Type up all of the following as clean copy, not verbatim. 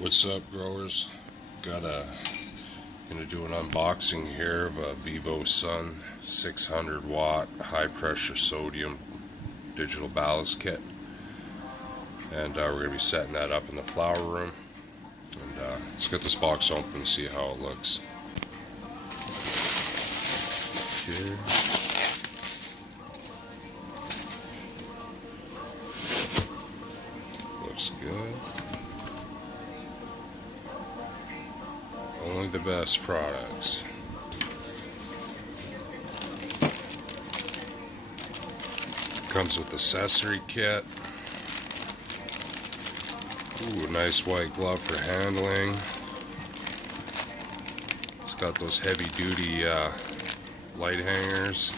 What's up, growers? Gonna do an unboxing here of a Vivo Sun 600 watt high pressure sodium digital ballast kit, and we're gonna be setting that up in the flower room. And let's get this box open and see how it looks. Here. Looks good. Only the best products. Comes with accessory kit. Ooh, a nice white glove for handling. It's got those heavy duty light hangers.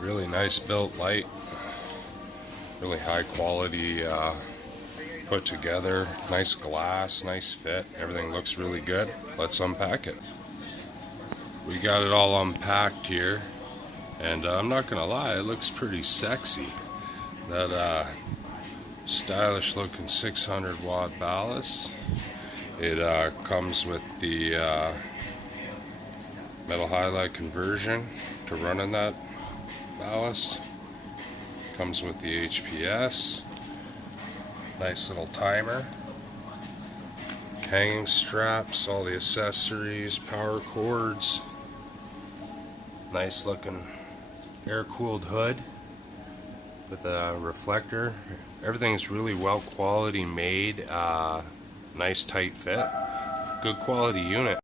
Really nice built light. Really high quality put together. Nice glass, nice fit. Everything looks really good. Let's unpack it. We got it all unpacked here, and I'm not gonna lie, it looks pretty sexy. That stylish looking 600 watt ballast. It comes with the metal halide conversion to run in that ballast. Comes with the HPS, nice little timer, hanging straps, all the accessories, power cords, nice looking air-cooled hood with a reflector. Everything's really well quality made, nice tight fit, good quality unit.